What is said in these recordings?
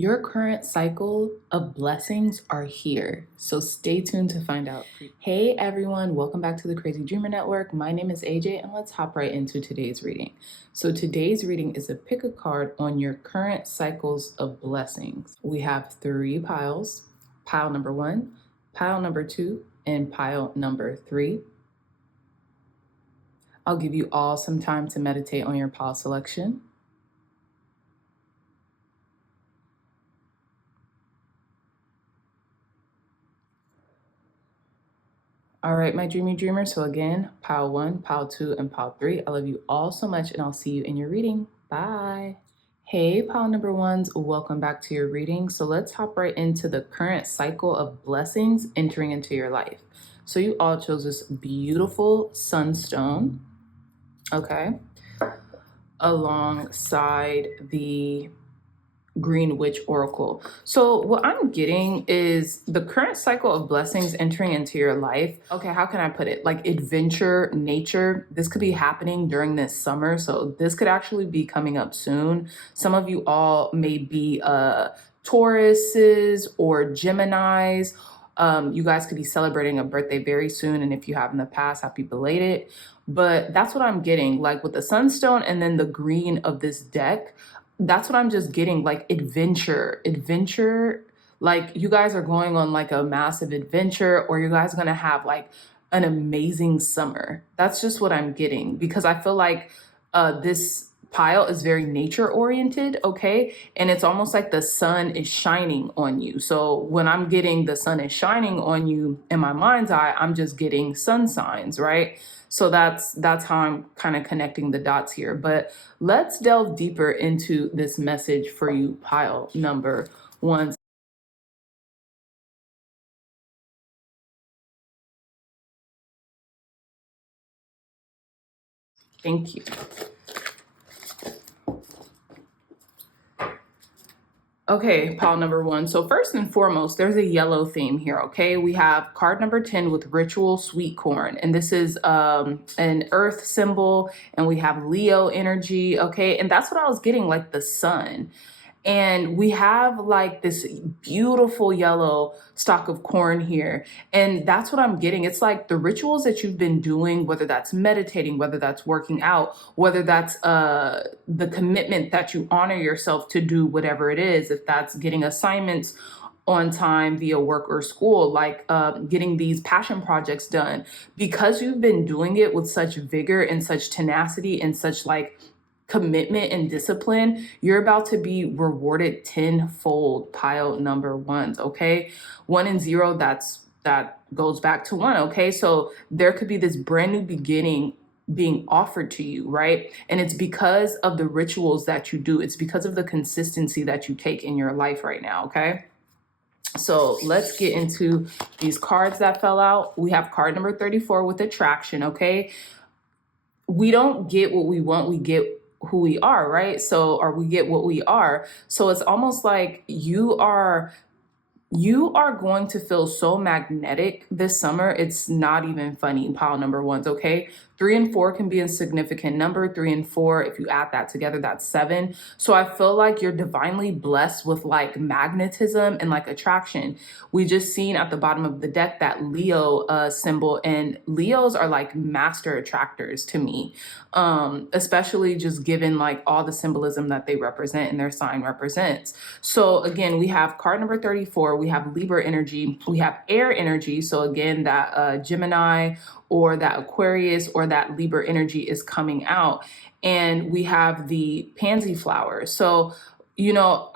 Your current cycle of blessings are here, so stay tuned to find out. Hey everyone, welcome back to the Crazy Dreamer Network. My name is AJ, and let's hop right into today's reading. So today's reading is a pick a card on your current cycles of blessings. We have 3 piles, pile number 1, pile number 2, and pile number 3. I'll give you all some time to meditate on your pile selection. All right, my dreamy dreamers. So again, pile 1, pile 2, and pile 3. I love you all so much, and I'll see you in your reading. Bye. Hey, pile number 1s. Welcome back to your reading. So let's hop right into the current cycle of blessings entering into your life. So you all chose this beautiful sunstone, okay, alongside the Green Witch Oracle. So what I'm getting is the current cycle of blessings entering into your life. Okay, how can I put it? Like adventure, nature. This could be happening during this summer. So this could actually be coming up soon. Some of you all may be Tauruses or Geminis. You guys could be celebrating a birthday very soon. And if you have in the past, happy belated. But that's what I'm getting, like with the sunstone and then the green of this deck. That's what I'm just getting, like adventure, like you guys are going on like a massive adventure, or you guys are gonna have like an amazing summer. That's just what I'm getting, because I feel like this pile is very nature oriented, okay? And it's almost like the sun is shining on you. So when I'm getting the sun is shining on you in my mind's eye, I'm just getting sun signs, right? So that's how I'm kind of connecting the dots here. But let's delve deeper into this message for you, pile number 1. Thank you. Okay, pile number 1. So first and foremost, there's a yellow theme here, okay? We have card number 10 with ritual sweet corn. And this is an earth symbol, and we have Leo energy, okay? And that's what I was getting, like the sun. And we have like this beautiful yellow stalk of corn here. And that's what I'm getting. It's like the rituals that you've been doing, whether that's meditating, whether that's working out, whether that's the commitment that you honor yourself to do whatever it is, if that's getting assignments on time via work or school, like getting these passion projects done, because you've been doing it with such vigor and such tenacity and such like commitment and discipline, you're about to be rewarded tenfold, pile number 1s, okay? 1 and 0, that goes back to 1, okay? So there could be this brand new beginning being offered to you, right? And it's because of the rituals that you do. It's because of the consistency that you take in your life right now, okay? So let's get into these cards that fell out. We have card number 34 with attraction, okay? We don't get what we want, we get who we are, right? So, or we get what we are. So it's almost like you are going to feel so magnetic this summer. It's not even funny, pile number 1s, okay? 3 and 4 can be a significant number. 3 and 4, if you add that together, that's 7. So I feel like you're divinely blessed with like magnetism and like attraction. We just seen at the bottom of the deck that Leo symbol, and Leos are like master attractors to me, especially just given like all the symbolism that they represent and their sign represents. So again, we have card number 34, we have Libra energy, we have air energy. So again, that Gemini or that Aquarius or that Libra energy is coming out. And we have the pansy flowers. So, you know,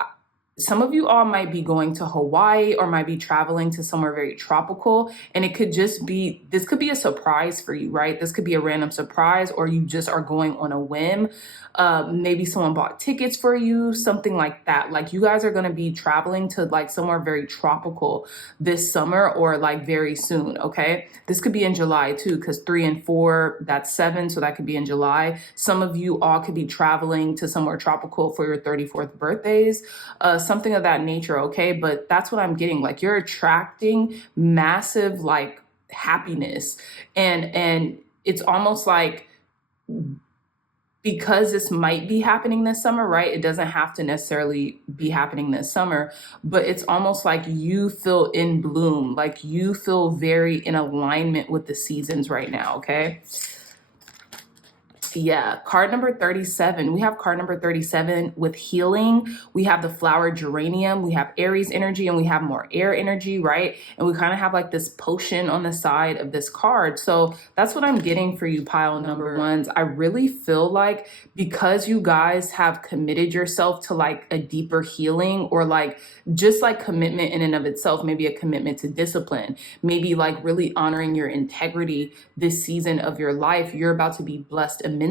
some of you all might be going to Hawaii or might be traveling to somewhere very tropical, and it could just be, this could be a surprise for you, right? This could be a random surprise, or you just are going on a whim. Maybe someone bought tickets for you, something like that. Like you guys are going to be traveling to like somewhere very tropical this summer or like very soon, okay? This could be in July too, because 3 and 4, that's 7, so that could be in July. Some of you all could be traveling to somewhere tropical for your 34th birthdays, something of that nature, okay? But that's what I'm getting. Like you're attracting massive like happiness, and it's almost like because this might be happening this summer, right? It doesn't have to necessarily be happening this summer, but it's almost like you feel in bloom, like you feel very in alignment with the seasons right now, okay? Yeah, card number 37. We have card number 37 with healing. We have the flower geranium, we have Aries energy, and we have more air energy, right? And we kind of have like this potion on the side of this card. So that's what I'm getting for you, pile number ones. I really feel like because you guys have committed yourself to like a deeper healing, or like just like commitment in and of itself, maybe a commitment to discipline, maybe like really honoring your integrity this season of your life, you're about to be blessed immensely.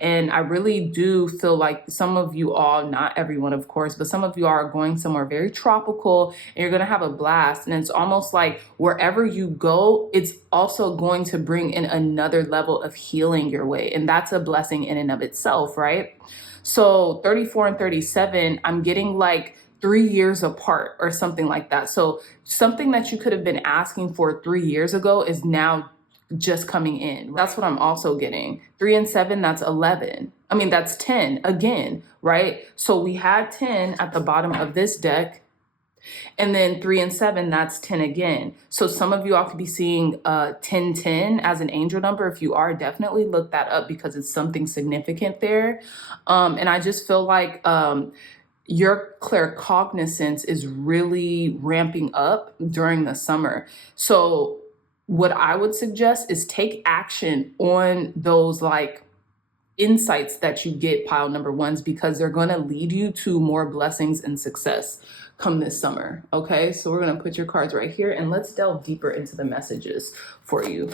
And I really do feel like some of you all, not everyone, of course, but some of you are going somewhere very tropical and you're going to have a blast. And it's almost like wherever you go, it's also going to bring in another level of healing your way. And that's a blessing in and of itself, right? So 34 and 37, I'm getting like 3 years apart or something like that. So something that you could have been asking for 3 years ago is now just coming in. That's what I'm also getting. 3 and 7, that's 11. I mean, that's 10 again, right? So we had 10 at the bottom of this deck, and then 3 and 7, that's 10 again. So some of you all could be seeing 1010 as an angel number. If you are, definitely look that up because it's something significant there. And I just feel like your claircognizance is really ramping up during the summer. So what I would suggest is take action on those like insights that you get, pile number ones, because they're going to lead you to more blessings and success come this summer. Okay, so we're going to put your cards right here and let's delve deeper into the messages for you.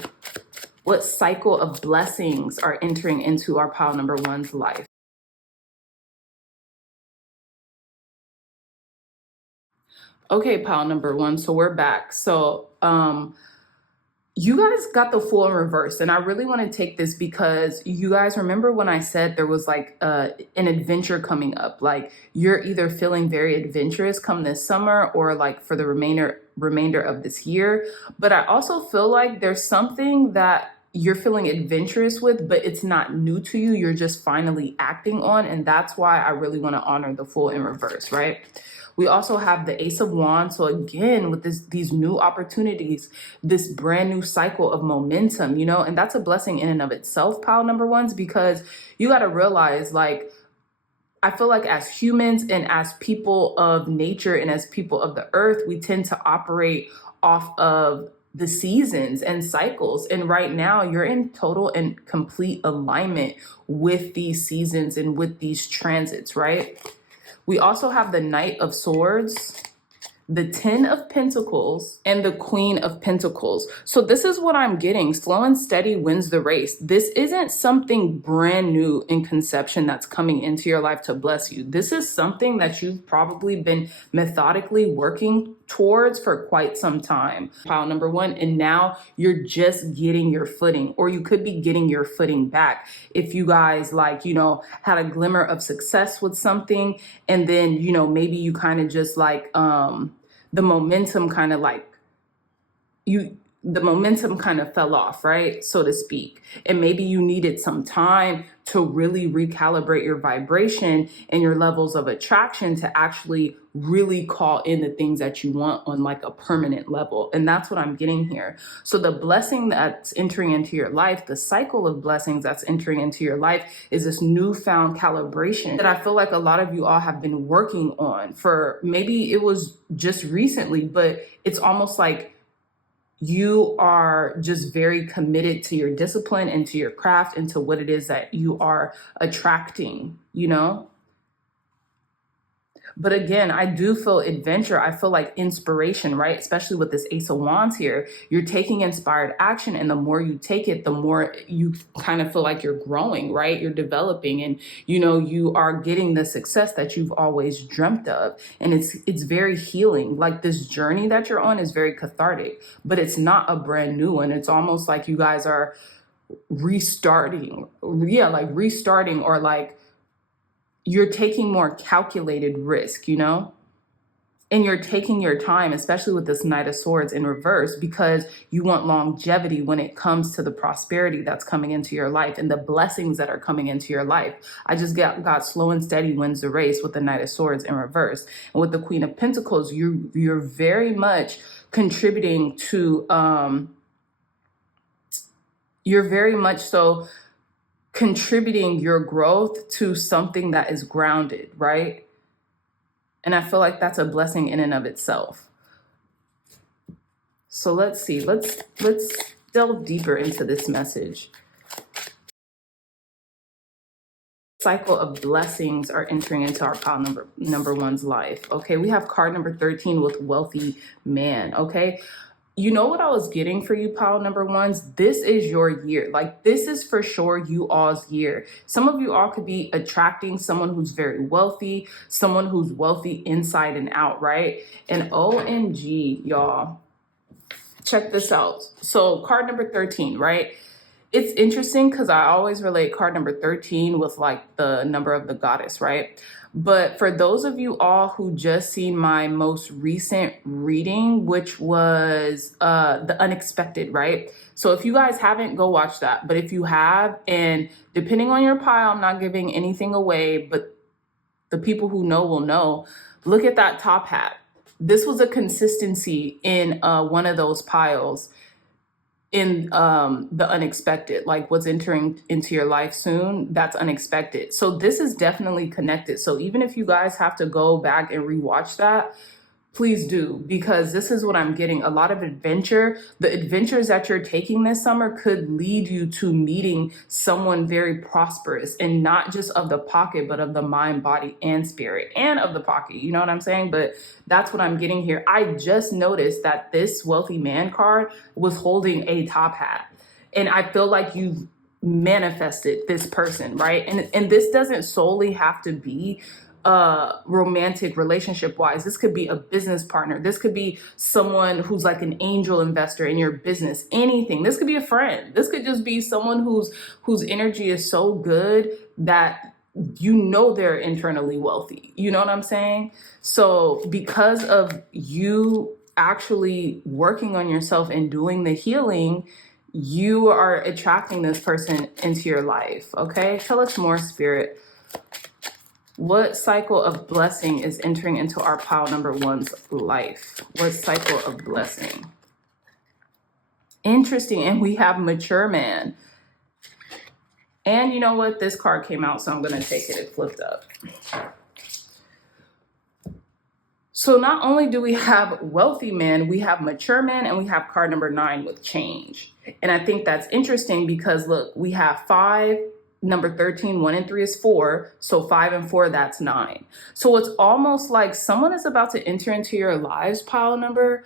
What cycle of blessings are entering into our pile number one's life? Okay, pile number one, so we're back. So you guys got the Fool in reverse, and I really want to take this because you guys remember when I said there was like an adventure coming up. Like you're either feeling very adventurous come this summer or like for the remainder of this year. But I also feel like there's something that you're feeling adventurous with, but it's not new to you. You're just finally acting on, and that's why I really want to honor the Fool in reverse, right? We also have the Ace of Wands. So again, with these new opportunities, this brand new cycle of momentum, you know, and that's a blessing in and of itself, pile number ones, because you got to realize, like, I feel like as humans and as people of nature and as people of the earth, we tend to operate off of the seasons and cycles. And right now you're in total and complete alignment with these seasons and with these transits, right? We also have the Knight of Swords, the 10 of Pentacles, and the Queen of Pentacles. So this is what I'm getting. Slow and steady wins the race. This isn't something brand new in conception that's coming into your life to bless you. This is something that you've probably been methodically working towards for quite some time. Pile number one, and now you're just getting your footing, or you could be getting your footing back. If you guys like, you know, had a glimmer of success with something, and then, you know, maybe you kind of just like, the momentum kind of like the momentum kind of fell off, right? So to speak. And maybe you needed some time to really recalibrate your vibration and your levels of attraction to actually really call in the things that you want on like a permanent level. And that's what I'm getting here. So the blessing that's entering into your life, the cycle of blessings that's entering into your life is this newfound calibration that I feel like a lot of you all have been working on for maybe it was just recently, but it's almost like you are just very committed to your discipline and to your craft and to what it is that you are attracting, you know? But again, I do feel adventure. I feel like inspiration, right? Especially with this Ace of Wands here. You're taking inspired action, and the more you take it, the more you kind of feel like you're growing, right? You're developing, and you know, you are getting the success that you've always dreamt of. And it's very healing. Like this journey that you're on is very cathartic, but it's not a brand new one. It's almost like you guys are restarting. Yeah, like restarting, or like you're taking more calculated risk, you know? And you're taking your time, especially with this Knight of Swords in reverse, because you want longevity when it comes to the prosperity that's coming into your life and the blessings that are coming into your life. I just got slow and steady wins the race with the Knight of Swords in reverse. And with the Queen of Pentacles, you're very much contributing to, you're very much so contributing your growth to something that is grounded, right? And I feel like that's a blessing in and of itself. So let's see, let's delve deeper into this message. Cycle of blessings are entering into our pile number one's life. Okay, we have card number 13 with wealthy man. Okay, you know what I was getting for you, pile number ones? This is your year. Like, this is for sure you all's year. Some of you all could be attracting someone who's very wealthy, someone who's wealthy inside and out, right? And OMG, y'all, check this out. So card number 13, right? It's interesting because I always relate card number 13 with like the number of the goddess, right? But for those of you all who just seen my most recent reading, which was the unexpected, right? So if you guys haven't, go watch that. But if you have, and depending on your pile, I'm not giving anything away, but the people who know will know, look at that top hat. This was a consistency in one of those piles in the unexpected, like what's entering into your life soon, that's unexpected. So this is definitely connected. So even if you guys have to go back and rewatch that, please do, because this is what I'm getting. A lot of adventure. The adventures that you're taking this summer could lead you to meeting someone very prosperous, and not just of the pocket, but of the mind, body, and spirit, and of the pocket. You know what I'm saying? But that's what I'm getting here. I just noticed that this wealthy man card was holding a top hat. And I feel like you've manifested this person, right? And this doesn't solely have to be romantic relationship wise. This could be a business partner. This could be someone who's like an angel investor in your business, anything. This could be a friend. This could just be someone whose energy is so good that you know they're internally wealthy. You know what I'm saying? So because of you actually working on yourself and doing the healing, you are attracting this person into your life. Okay, tell us more, Spirit. What cycle of blessing is entering into our pile number one's life? What cycle of blessing? Interesting. And we have mature man. And you know what? This card came out, so I'm going to take it. It flipped up. So not only do we have wealthy man, we have mature man, and we have card number 9 with change. And I think that's interesting because look, we have 5, number 13, 1 and 3 is 4. So 5 and 4, that's 9. So it's almost like someone is about to enter into your lives, pile number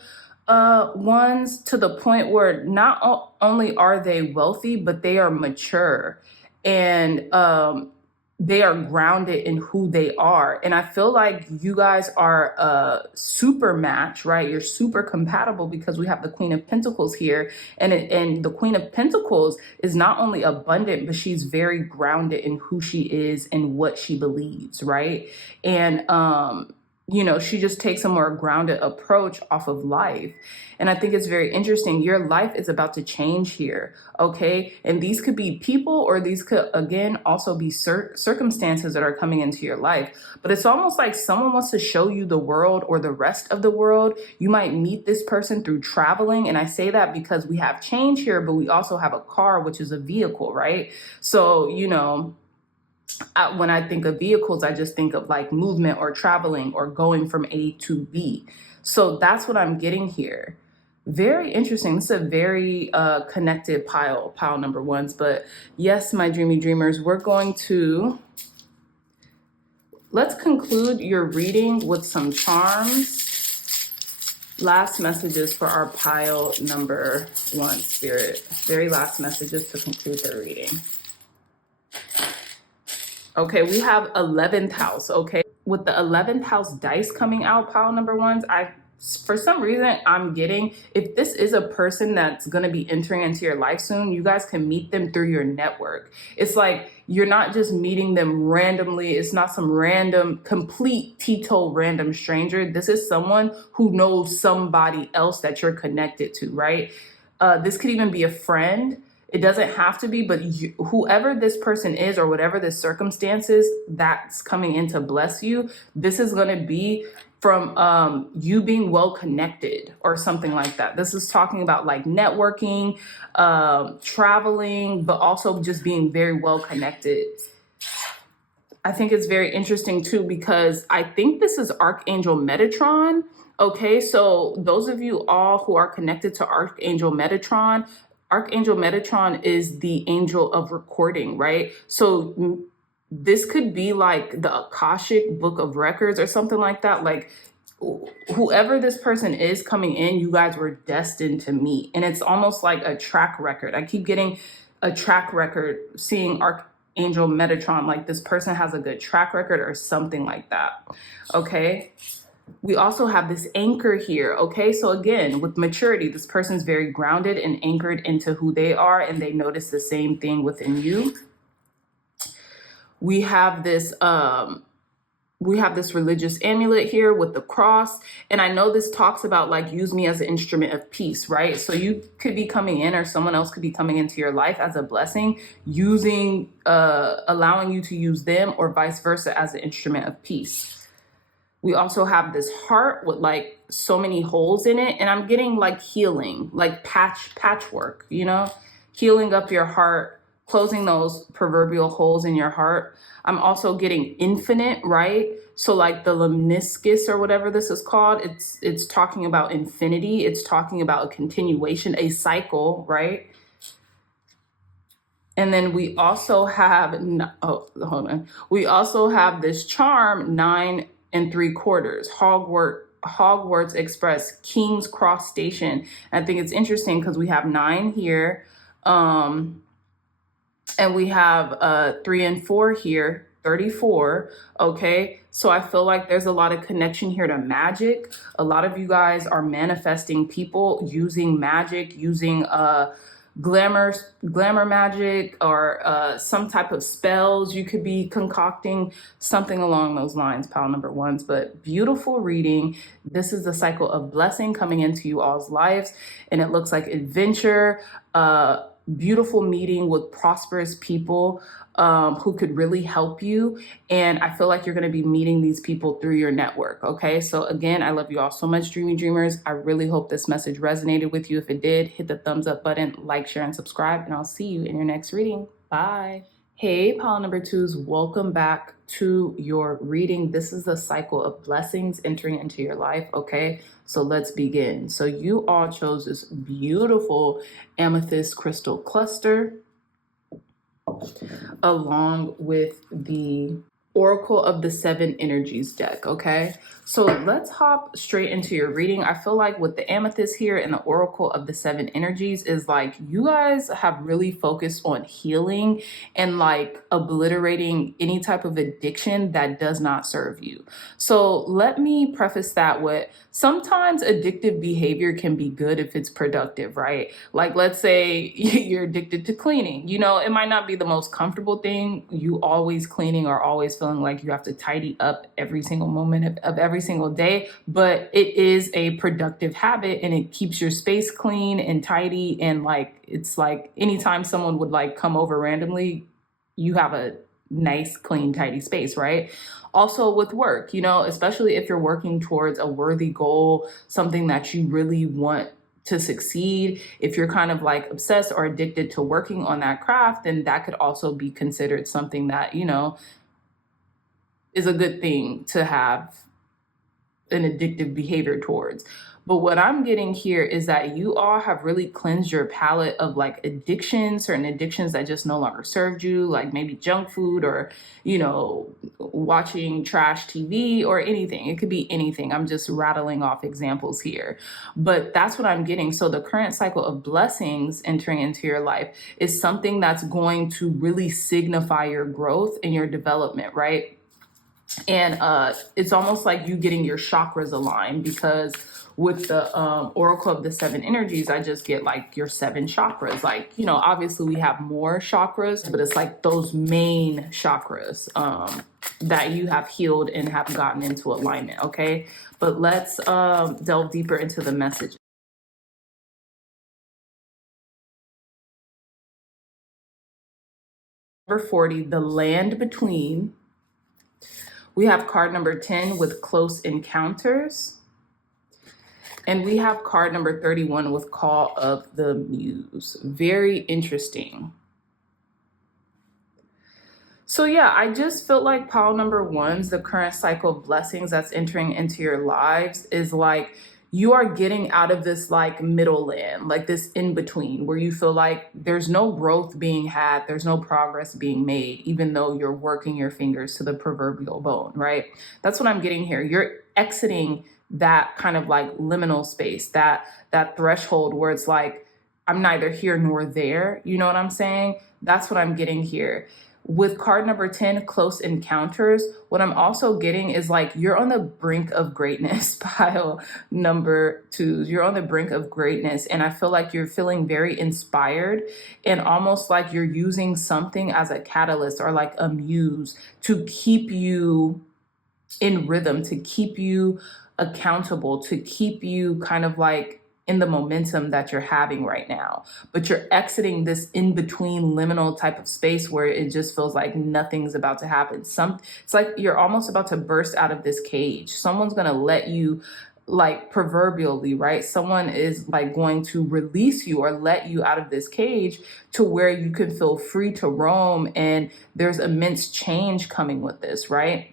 ones, to the point where not only are they wealthy, but they are mature, and they are grounded in who they are. And I feel like you guys are a super match, right? You're super compatible because we have the Queen of Pentacles here. And the Queen of Pentacles is not only abundant, but she's very grounded in who she is and what she believes, right? And, you know, she just takes a more grounded approach off of life. And I think it's very interesting. Your life is about to change here, okay? And these could be people, or these could, again, also be circumstances that are coming into your life. But it's almost like someone wants to show you the world, or the rest of the world. You might meet this person through traveling. And I say that because we have change here, but we also have a car, which is a vehicle, right? So, you know, when I think of vehicles, I just think of like movement or traveling or going from A to B. So that's what I'm getting here. Very interesting. This is a very connected pile number ones. But yes, my dreamy dreamers, let's conclude your reading with some charms. Last messages for our pile number 1, Spirit. Very last messages to conclude the reading. Okay, we have 11th house, okay? With the 11th house dice coming out, pile number ones, I for some reason, I'm getting, if this is a person that's going to be entering into your life soon, you guys can meet them through your network. It's like you're not just meeting them randomly. It's not some random, complete teetotal random stranger. This is someone who knows somebody else that you're connected to, right? This could even be a friend. It doesn't have to be, but whoever this person is or whatever the circumstances that's coming in to bless you, this is going to be from you being well connected or something like that. This is talking about like networking, traveling, but also just being very well connected. I think it's very interesting too, because I think this is Archangel Metatron. Okay, so those of you all who are connected to Archangel Metatron is the angel of recording, right? So this could be like the Akashic Book of Records or something like that. Like whoever this person is coming in, you guys were destined to meet. And it's almost like a track record. I keep getting a track record, seeing Archangel Metatron, like this person has a good track record or something like that. Okay. We also have this anchor here. Okay. So again, with maturity, this person's very grounded and anchored into who they are, and they notice the same thing within you. We have this religious amulet here with the cross. And I know this talks about like, use me as an instrument of peace, right? So you could be coming in, or someone else could be coming into your life as a blessing, allowing you to use them, or vice versa, as an instrument of peace. We also have this heart with like so many holes in it. And I'm getting like healing, like patchwork, healing up your heart, closing those proverbial holes in your heart. I'm also getting infinite, right? So like the lemniscus or whatever this is called, it's talking about infinity. It's talking about a continuation, a cycle, right? And then we also have, We also have this charm, 9 3/4, Hogwarts Express, King's Cross Station. And I think it's interesting because we have 9 here. And we have 3 and 4 here, 34. Okay. So I feel like there's a lot of connection here to magic. A lot of you guys are manifesting people using magic, using glamour magic, or some type of spells. You could be concocting something along those lines, pile number ones. But beautiful reading. This is the cycle of blessing coming into you all's lives. And it looks like adventure, beautiful meeting with prosperous people who could really help you. And I feel like you're going to be meeting these people through your network. Okay. So again, I love you all so much, dreamy dreamers. I really hope this message resonated with you. If it did, hit the thumbs up button, like, share, and subscribe, and I'll see you in your next reading. Bye. Hey, pile number 2s, welcome back to your reading. This is the cycle of blessings entering into your life. Okay, so let's begin. So you all chose this beautiful amethyst crystal cluster along with the Oracle of the 7 Energies deck. Okay, so let's hop straight into your reading. I feel like with the amethyst here and the Oracle of the 7 Energies is like you guys have really focused on healing and like obliterating any type of addiction that does not serve you. So let me preface that with sometimes addictive behavior can be good if it's productive, right? Like let's say you're addicted to cleaning. It might not be the most comfortable thing. You always cleaning or always feeling like you have to tidy up every single moment of every single day, but it is a productive habit and it keeps your space clean and tidy. And like, it's like anytime someone would like come over randomly, you have a nice, clean, tidy space, right? Also with work, especially if you're working towards a worthy goal, something that you really want to succeed. If you're kind of like obsessed or addicted to working on that craft, then that could also be considered something that, is a good thing to have an addictive behavior towards. But what I'm getting here is that you all have really cleansed your palette of like addictions, certain addictions that just no longer served you, like maybe junk food or, watching trash TV or anything. It could be anything. I'm just rattling off examples here, but that's what I'm getting. So the current cycle of blessings entering into your life is something that's going to really signify your growth and your development, right? And it's almost like you getting your chakras aligned, because with the Oracle of the Seven Energies, I just get like your seven chakras. Like, you know, obviously we have more chakras, but it's like those main chakras that you have healed and have gotten into alignment. Okay, but let's delve deeper into the message. Number 40, the land between. We have card number 10 with close encounters. And we have card number 31 with Call of the Muse. Very interesting. So yeah, I just felt like pile number one's, the current cycle of blessings that's entering into your lives, is like you are getting out of this like middle land, like this in between, where you feel like there's no growth being had, there's no progress being made, even though you're working your fingers to the proverbial bone, right? That's what I'm getting here. You're exiting that kind of like liminal space, that threshold where it's like, I'm neither here nor there. You know what I'm saying? That's what I'm getting here. With card number 10, close encounters, what I'm also getting is like you're on the brink of greatness. Pile number 2, you're on the brink of greatness. And I feel like you're feeling very inspired and almost like you're using something as a catalyst or like a muse to keep you in rhythm, to keep you accountable, to keep you kind of like in the momentum that you're having right now. But you're exiting this in between liminal type of space where it just feels like nothing's about to happen. It's like you're almost about to burst out of this cage. Someone's going to let you, like proverbially, right? Someone is like going to release you or let you out of this cage to where you can feel free to roam. And there's immense change coming with this, right?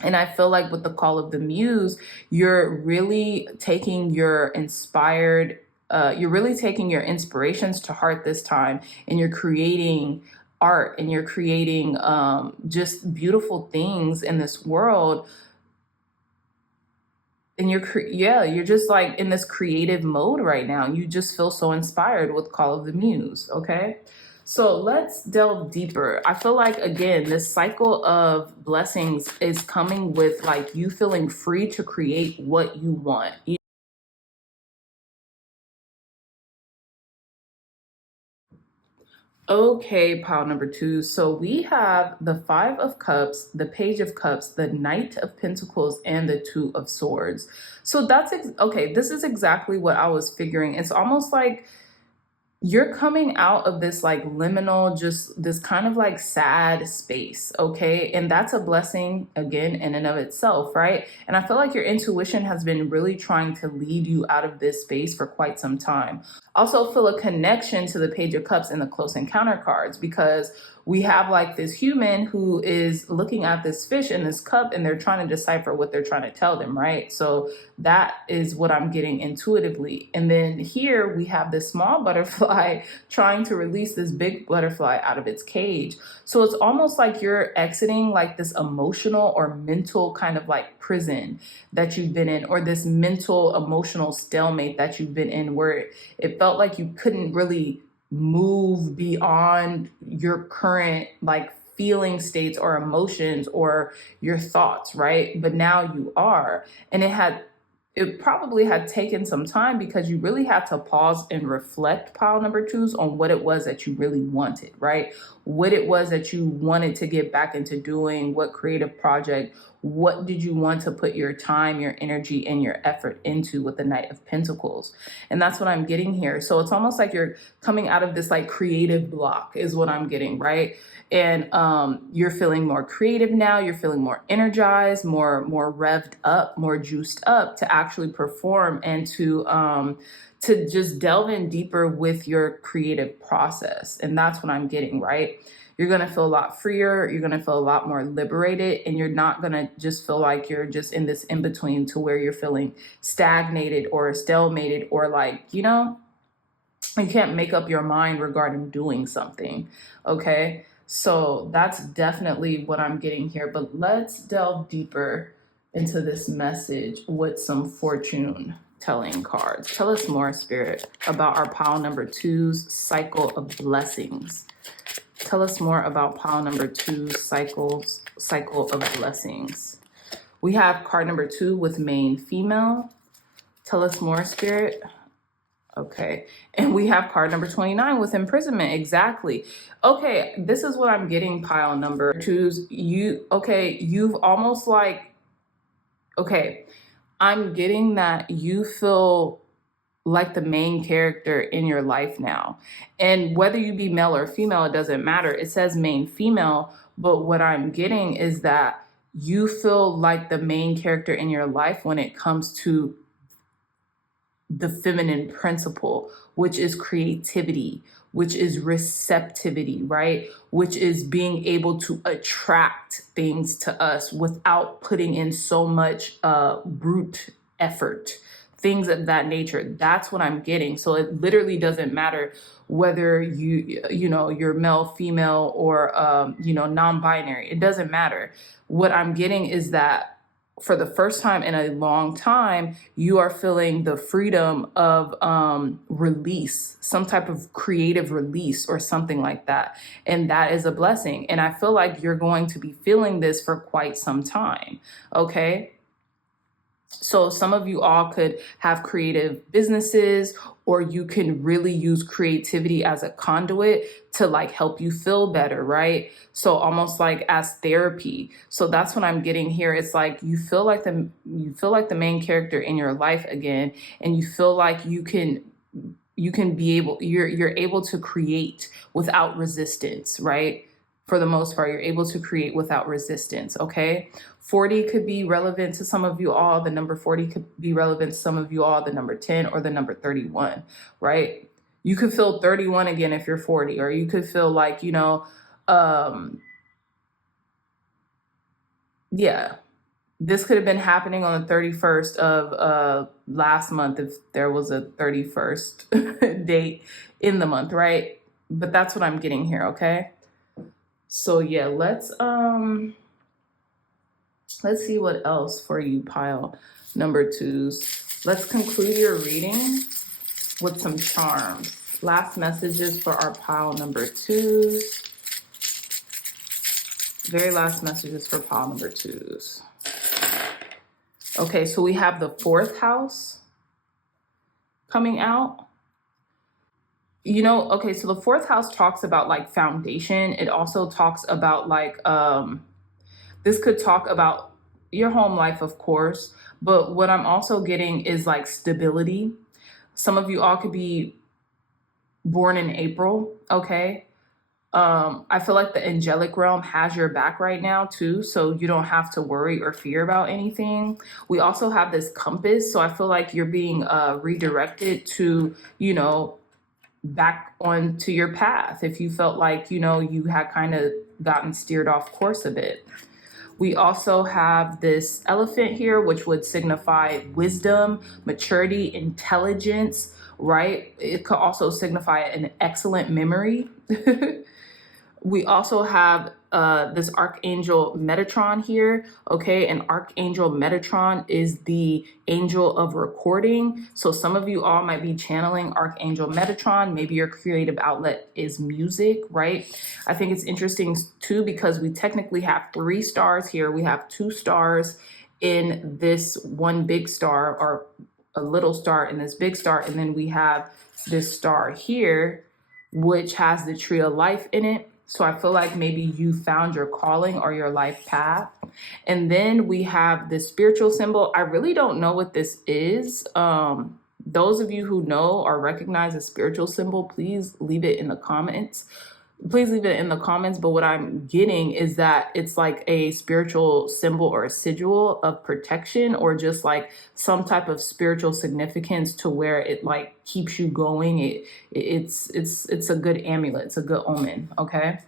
And I feel like with the Call of the Muse, you're really taking your you're really taking your inspirations to heart this time, and you're creating art, and you're creating just beautiful things in this world. And you're just like in this creative mode right now. You just feel so inspired with Call of the Muse, okay? So let's delve deeper. I feel like, again, this cycle of blessings is coming with like you feeling free to create what you want. Okay, pile number 2. So we have the 5 of Cups, the Page of Cups, the Knight of Pentacles, and the 2 of Swords. So that's okay. This is exactly what I was figuring. It's almost like you're coming out of this like liminal, just this kind of like sad space, okay? And that's a blessing, again, in and of itself, right? And I feel like your intuition has been really trying to lead you out of this space for quite some time. Also feel a connection to the Page of Cups and the Close Encounter cards, because we have like this human who is looking at this fish in this cup, and they're trying to decipher what they're trying to tell them, right? So that is what I'm getting intuitively. And then here we have this small butterfly trying to release this big butterfly out of its cage. So it's almost like you're exiting like this emotional or mental kind of like prison that you've been in, or this mental emotional stalemate that you've been in, where it felt like you couldn't really move beyond your current like feeling states or emotions or your thoughts, right? But now you are. And it probably had taken some time, because you really had to pause and reflect, pile number 2s, on what it was that you really wanted, right? What it was that you wanted to get back into doing, what creative project, what did you want to put your time, your energy, and your effort into with the Knight of Pentacles? And that's what I'm getting here. So it's almost like you're coming out of this like creative block is what I'm getting, right? And you're feeling more creative now. You're feeling more energized, more revved up, more juiced up to actually perform and to just delve in deeper with your creative process. And that's what I'm getting, right? You're going to feel a lot freer. You're going to feel a lot more liberated, and you're not going to just feel like you're just in this in between to where you're feeling stagnated or stalemated, or like, you know, you can't make up your mind regarding doing something. Okay. So that's definitely what I'm getting here. But let's delve deeper into this message with some fortune. telling cards. Tell us more, Spirit, about our pile number 2's cycle of blessings. Tell us more about pile number 2's cycle of blessings. We have card number 2 with main female. Tell us more, Spirit. Okay. And we have card number 29 with imprisonment. Exactly. Okay. This is what I'm getting, pile number 2's. You've almost like, okay, I'm getting that you feel like the main character in your life now. And whether you be male or female, it doesn't matter. It says main female, but what I'm getting is that you feel like the main character in your life when it comes to the feminine principle, which is creativity, which is receptivity, right? Which is being able to attract things to us without putting in so much brute effort, things of that nature. That's what I'm getting. So it literally doesn't matter whether you're male, female, or non-binary. It doesn't matter. What I'm getting is that for the first time in a long time, you are feeling the freedom of release, some type of creative release or something like that. And that is a blessing. And I feel like you're going to be feeling this for quite some time. Okay. So some of you all could have creative businesses, or you can really use creativity as a conduit to like help you feel better, right? So almost like as therapy. So that's what I'm getting here. It's like you feel like the main character in your life again, and you feel like you're able to create without resistance, right? For the most part, you're able to create without resistance, okay? 40 could be relevant to some of you all. The number 40 could be relevant to some of you all, the number 10 or the number 31, right? You could feel 31 again if you're 40, or you could feel like, this could have been happening on the 31st of last month if there was a 31st date in the month, right? But that's what I'm getting here, okay? So yeah, let's see what else for you, pile number 2's. Let's conclude your reading with some charms. Last messages for our pile number 2's. Very last messages for pile number 2's. Okay, so we have the 4th house coming out. Okay, so the 4th house talks about like foundation. It also talks about like, this could talk about your home life, of course, but what I'm also getting is like stability. Some of you all could be born in April, okay? I feel like the angelic realm has your back right now too, so you don't have to worry or fear about anything. We also have this compass, so I feel like you're being redirected to, back onto your path if you felt like, you had kind of gotten steered off course a bit. We also have this elephant here, which would signify wisdom, maturity, intelligence, right? It could also signify an excellent memory. We also have this Archangel Metatron here, okay? And Archangel Metatron is the angel of recording. So some of you all might be channeling Archangel Metatron. Maybe your creative outlet is music, right? I think it's interesting too, because we technically have 3 stars here. We have 2 stars in this one big star, or a little star in this big star. And then we have this star here, which has the tree of life in it. So I feel like maybe you found your calling or your life path. And then we have the spiritual symbol. I really don't know what this is. Those of you who know or recognize a spiritual symbol, please leave it in the comments. Please leave it in the comments. But what I'm getting is that it's like a spiritual symbol or a sigil of protection, or just like some type of spiritual significance to where it like keeps you going. It's a good amulet. It's a good omen. Okay.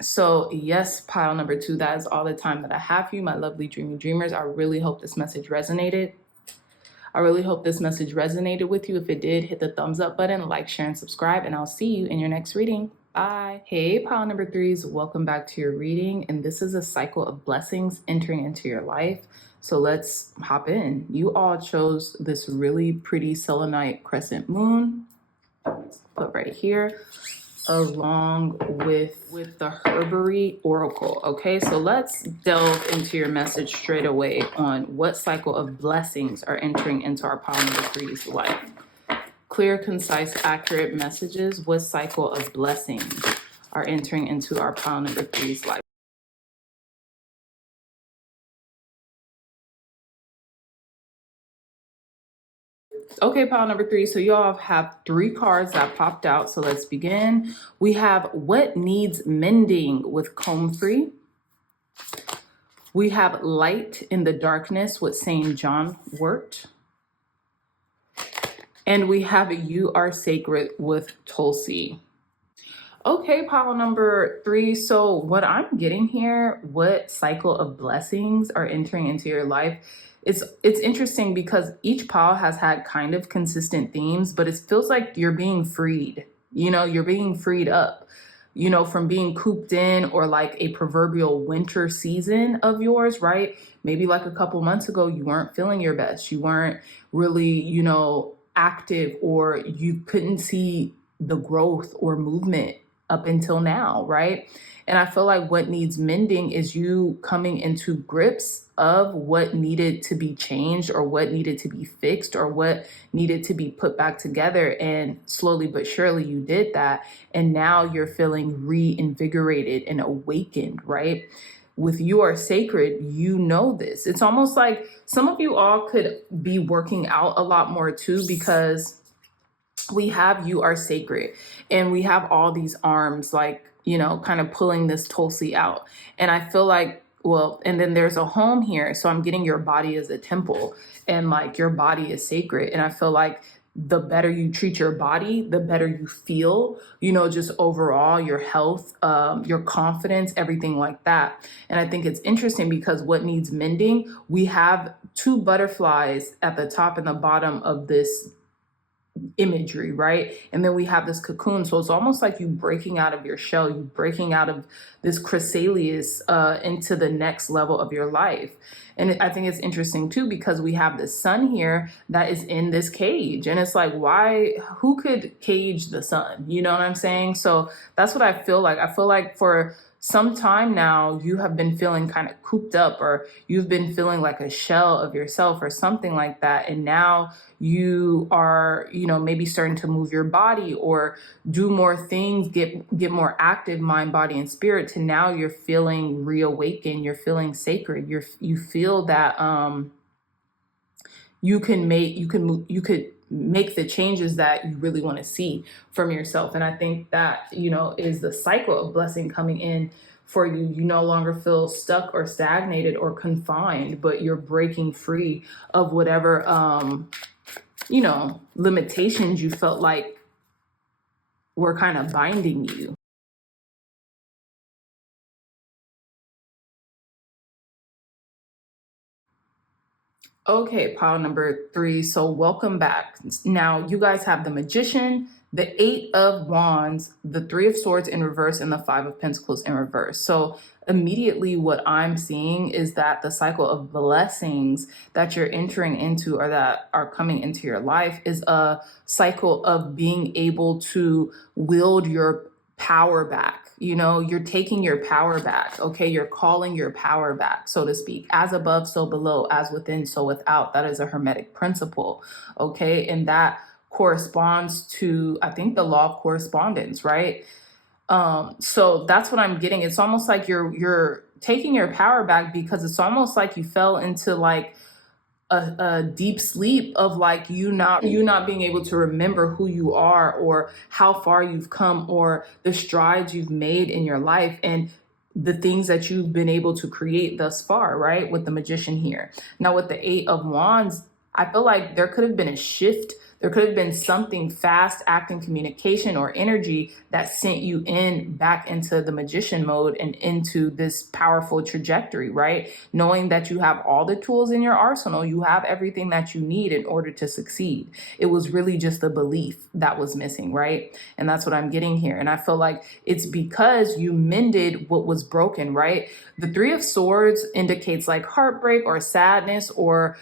So yes, pile number 2, that is all the time that I have for you, my lovely dreamy dreamers. I really hope this message resonated. With you. If it did, hit the thumbs up button, like, share, and subscribe, and I'll see you in your next reading. Bye. Hey, pile number 3s, welcome back to your reading. And this is a cycle of blessings entering into your life. So let's hop in. You all chose this really pretty selenite crescent moon. Put right here, along with the Herbery Oracle. Okay, so let's delve into your message straight away on what cycle of blessings are entering into our pile number three's life. Clear, concise, accurate messages. What cycle of blessings are entering into our pile number three's life? Okay, pile number three. So you all have 3 cards that popped out. So let's begin. We have what needs mending with Comfrey. We have light in the darkness with St. John Wort. And we have you are sacred with Tulsi. Okay, pile number 3. So what I'm getting here, what cycle of blessings are entering into your life? It's interesting because each pile has had kind of consistent themes, but it feels like you're being freed. You know, you're being freed up, you know, from being cooped in, or like a proverbial winter season of yours, right? Maybe like a couple months ago, you weren't feeling your best. You weren't really, you know, active, or you couldn't see the growth or movement up until now, right? And I feel like what needs mending is you coming into grips of what needed to be changed, or what needed to be fixed, or what needed to be put back together. And slowly but surely you did that. And now you're feeling reinvigorated and awakened, right? With you are sacred, you know this. It's almost like some of you all could be working out a lot more too, because we have you are sacred, and we have all these arms, like, you know, kind of pulling this Tulsi out. And I feel like, well, and then there's a home here. So I'm getting your body as a temple, and like your body is sacred. And I feel like the better you treat your body, the better you feel, you know, just overall your health, your confidence, everything like that. And I think it's interesting because what needs mending, we have 2 butterflies at the top and the bottom of this imagery, right? And then we have this cocoon. So it's almost like you breaking out of your shell, you breaking out of this chrysalis into the next level of your life. And I think it's interesting too, because we have the sun here that is in this cage. And it's like, why, who could cage the sun? You know what I'm saying? So that's what I feel like. I feel like for some time now, you have been feeling kind of cooped up, or you've been feeling like a shell of yourself or something like that. And now you are, you know, maybe starting to move your body or do more things, get more active, mind, body, and spirit, to now you're feeling reawakened. You're feeling sacred. You feel that you could make the changes that you really want to see from yourself. And I think that, you know, is the cycle of blessing coming in for you. You no longer feel stuck or stagnated or confined, but you're breaking free of whatever, you know, limitations you felt like were kind of binding you. Okay, pile number 3. So welcome back. Now you guys have the Magician, the 8 of Wands, the 3 of Swords in reverse, and the 5 of Pentacles in reverse. So immediately what I'm seeing is that the cycle of blessings that you're entering into, or that are coming into your life, is a cycle of being able to wield your power back. You know, you're taking your power back. Okay, you're calling your power back, so to speak. As above, so below, as within, so without. That is a Hermetic principle. Okay, and that corresponds to, I think, the law of correspondence, right? So that's what I'm getting. It's almost like you're taking your power back, because it's almost like you fell into like a deep sleep of like you not being able to remember who you are, or how far you've come, or the strides you've made in your life, and the things that you've been able to create thus far, right? With the Magician here. Now with the 8 of Wands, I feel like there could have been a shift There could have been something fast acting communication or energy that sent you back into the magician mode and into this powerful trajectory, right? Knowing that you have all the tools in your arsenal, you have everything that you need in order to succeed. It was really just the belief that was missing, right? And that's what I'm getting here. And I feel like it's because you mended what was broken, right? The Three of Swords indicates like heartbreak or sadness or,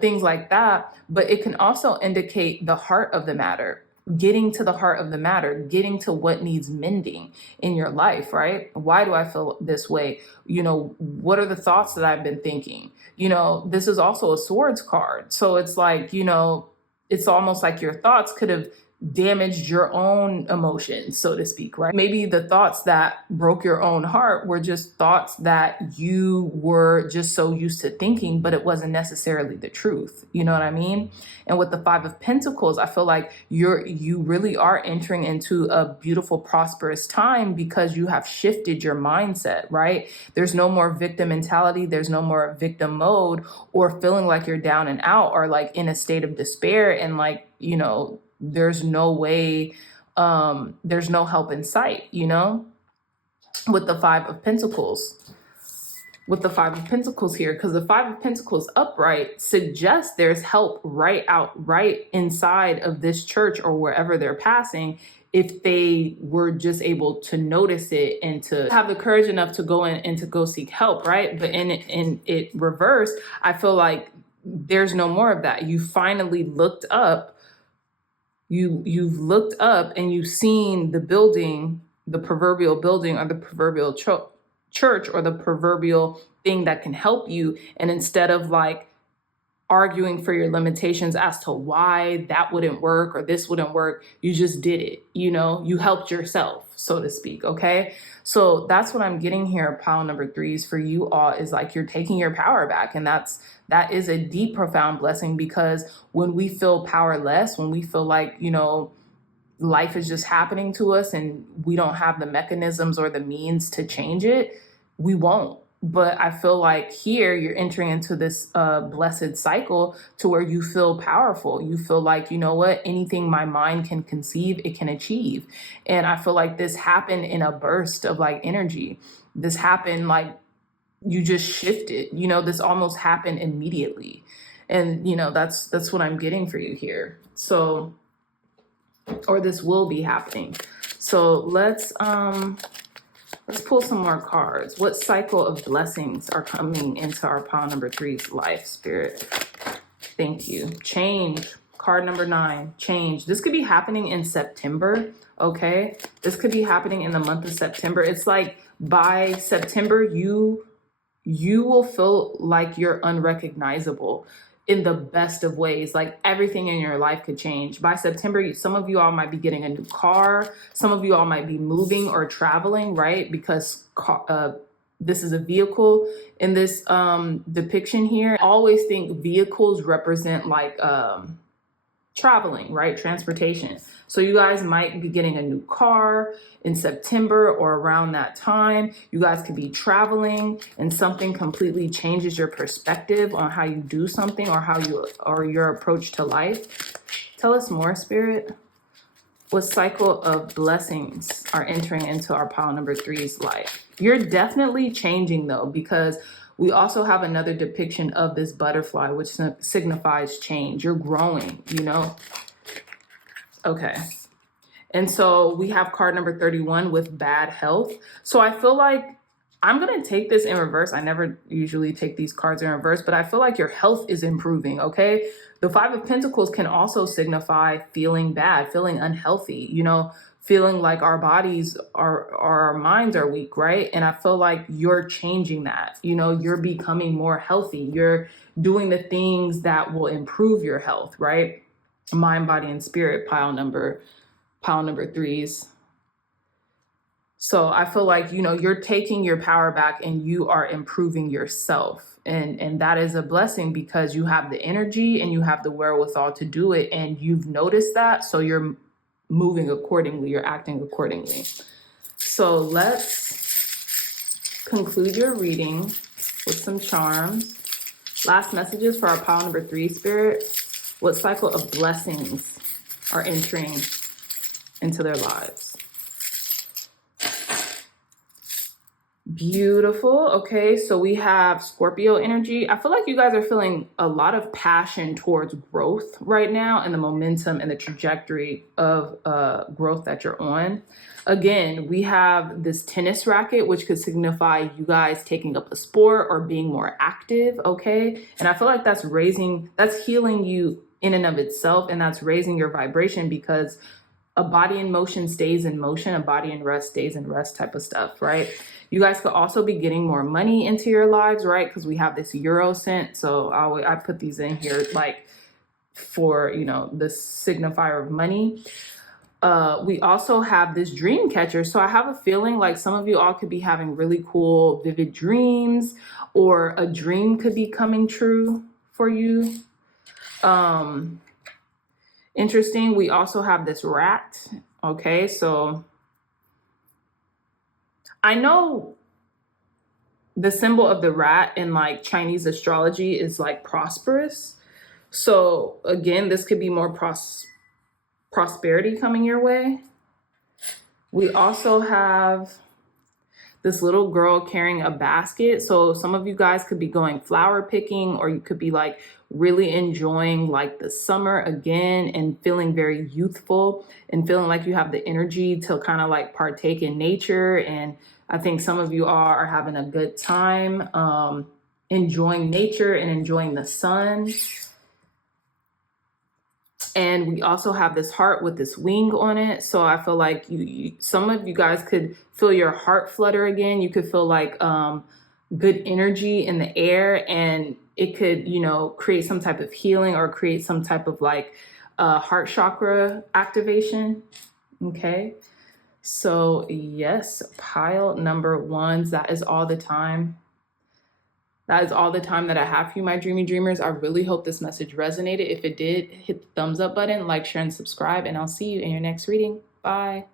things like that. But it can also indicate the heart of the matter, getting to the heart of the matter, getting to what needs mending in your life, right? Why do I feel this way? What are the thoughts that I've been thinking? This is also a swords card. So it's like, it's almost like your thoughts could have damaged your own emotions, so to speak, right? Maybe the thoughts that broke your own heart were just thoughts that you were just so used to thinking, but it wasn't necessarily the truth. You know what I mean? And with the Five of Pentacles, I feel like you really are entering into a beautiful, prosperous time because you have shifted your mindset, right? There's no more victim mentality. There's no more victim mode or feeling like you're down and out or like in a state of despair and like, there's no way, there's no help in sight, with the Five of Pentacles. With the Five of Pentacles here, because the Five of Pentacles upright suggests there's help right inside of this church or wherever they're passing, if they were just able to notice it and to have the courage enough to go in and to go seek help, right? But in it reversed, I feel like there's no more of that. You finally looked up. You've looked up and you've seen the building, the proverbial building or the proverbial church or the proverbial thing that can help you. And instead of like arguing for your limitations as to why that wouldn't work or this wouldn't work, you just did it. You helped yourself, so to speak. Okay. So that's what I'm getting here. Pile number 3s for you all is like, you're taking your power back. And that is a deep, profound blessing, because when we feel powerless, when we feel like, life is just happening to us and we don't have the mechanisms or the means to change it, we won't. But I feel like here you're entering into this blessed cycle to where you feel powerful. You feel like, anything my mind can conceive, it can achieve. And I feel like this happened in a burst of like energy. This happened like you just shifted, this almost happened immediately. And, that's what I'm getting for you here. So, or this will be happening. So let's pull some more cards. What cycle of blessings are coming into our pile number 3's life, Spirit? Thank you. Change. Card number 9, change. This could be happening in September, okay? This could be happening in the month of September. It's like by September, you will feel like you're unrecognizable in the best of ways. Like everything in your life could change. By September, some of you all might be getting a new car. Some of you all might be moving or traveling, right? Because this is a vehicle in this depiction here. I always think vehicles represent like traveling, right? Transportation. So you guys might be getting a new car in September or around that time. You guys could be traveling and something completely changes your perspective on how you do something or your approach to life. Tell us more, Spirit. What cycle of blessings are entering into our pile number 3's life? You're definitely changing though, because we also have another depiction of this butterfly, which signifies change. You're growing, Okay. And so we have card number 31 with bad health. So I feel like I'm going to take this in reverse. I never usually take these cards in reverse, but I feel like your health is improving, okay? The Five of Pentacles can also signify feeling bad, feeling unhealthy, feeling like our bodies our minds are weak, right? And I feel like you're changing that. You're becoming more healthy. You're doing the things that will improve your health, right? Mind, body, and spirit, pile number 3's. So I feel like, you're taking your power back and you are improving yourself. And that is a blessing because you have the energy and you have the wherewithal to do it. And you've noticed that. So you're moving accordingly, you're acting accordingly. So let's conclude your reading with some charms. Last messages for our pile number 3, Spirit. What cycle of blessings are entering into their lives? Beautiful. Okay, so we have Scorpio energy. I feel like you guys are feeling a lot of passion towards growth right now and the momentum and the trajectory of growth that you're on. Again, we have this tennis racket, which could signify you guys taking up a sport or being more active. Okay, and I feel like that's healing you in and of itself, and that's raising your vibration, because a body in motion stays in motion, a body in rest stays in rest type of stuff, right? You guys could also be getting more money into your lives, right? Because we have this euro cent. So I put these in here like for, you know, the signifier of money. We also have this dream catcher. So I have a feeling like some of you all could be having really cool, vivid dreams, or a dream could be coming true for you. Interesting. We also have this rat. Okay, so I know the symbol of the rat in like Chinese astrology is like prosperous. So again, this could be more prosperity coming your way. We also have this little girl carrying a basket. So some of you guys could be going flower picking, or you could be like really enjoying like the summer again and feeling very youthful and feeling like you have the energy to kind of like partake in nature. And I think some of you are having a good time enjoying nature and enjoying the sun. And we also have this heart with this wing on it. So I feel like some of you guys could feel your heart flutter again. You could feel like good energy in the air, and it could, you know, create some type of healing or create some type of like heart chakra activation. Okay. So yes, pile number ones, that is all the time. That is all the time that I have for you, my dreamy dreamers. I really hope this message resonated. If it did, hit the thumbs up button, like, share, and subscribe, and I'll see you in your next reading. Bye.